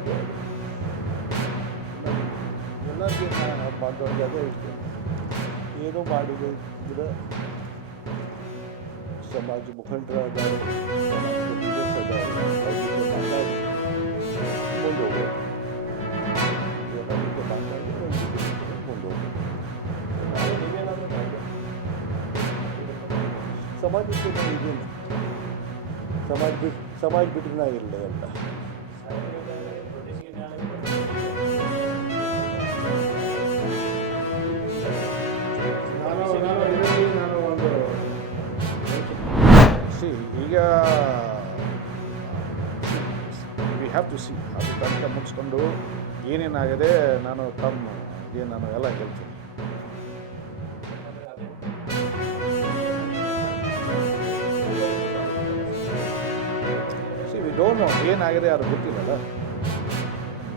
ಇದೆ. ಎಲ್ಲರಿಗೆ ಬಾಂಧವ್ರಿಗೆ ಅದೇ ಇಷ್ಟ. ಏನೂ ಮಾಡಿದ್ರೆ ಸಮಾಜ ಮುಖಂಡರಾದ ಸಮಾಜದ ಲೀಡರ್ಸ್ ಅದಾರ ಮಾತಾಡಿ ಮುಂದೋಗೋದು. ಜನರಿಗೆ ಮಾತಾಡಿ ಮುಂದೋಗೋದು. ಸಮಾಜಕ್ಕೆ ಇದೇನು ಸಮಾಜ ಬಿಟ್ಟರೆ ನಾ ಇಲ್ಲ ಎಲ್ಲ. ನಾನು ಒಂದು ಈಗ ವಿ ಹ್ಯಾವ್ ಟು ಸಿ ಅದು ತನಕ ಮುಗಿಸ್ಕೊಂಡು ಏನೇನಾಗಿದೆ ನಾನು ನಾನು ಎಲ್ಲ ಹೇಳ್ತೀನಿ. ವಿ ಡೋಂಟ್ ನೋ ಏನಾಗಿದೆ ಅದು ಗೊತ್ತಿಲ್ಲಲ್ಲ,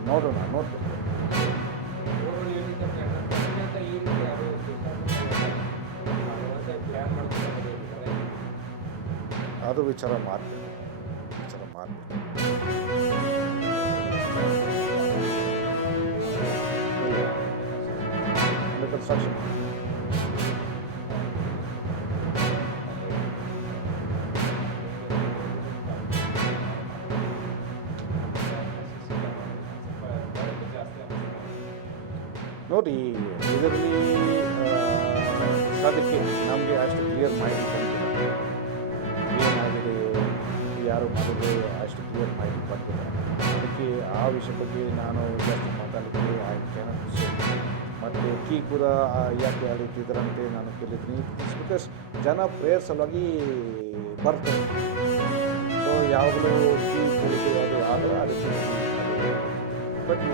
ನೋಡ್ಬೇಕು. ಅದು ವಿಚಾರ ಮಾಡ್ಬೇಕು. ಕನ್ಸ್ಟ್ರಕ್ಷನ್ ನೋಡಿ, ಇದರಲ್ಲಿ ಸದ್ಯಕ್ಕೆ ನಮಗೆ ಅಷ್ಟು ಕ್ಲಿಯರ್ ಮಾಹಿತಿ ಬಂದಿಲ್ಲ. ಏನಾಗಿದೆ, ಯಾರು ಮಾಡಿದ್ರೆ ಅಷ್ಟು ಕ್ಲಿಯರ್ ಮಾಹಿತಿ ಬಂದಿಲ್ಲ. ಅದಕ್ಕೆ ಆ ವಿಷಯ ಬಗ್ಗೆ ನಾನು ಜಾಸ್ತಿ ಮಾತಾಡಲಿಕ್ಕೆ ಮತ್ತು ಕೀ ಕೂಡ ಯಾಕೆ ಅಳಿತಿದ್ದರಂತೆ ನಾನು ಕೇಳಿದ್ದೀನಿ. ಬಿಕಾಸ್ ಜನ ಪ್ರೇಯರ್ ಸಲುವಾಗಿ ಬರ್ತಾರೆ. ಸೊ ಯಾವಾಗಲೂ ಕೀ ಕುಳಿತು ಅದು ಆದರೆ ಅದಕ್ಕೆ ಬಟ್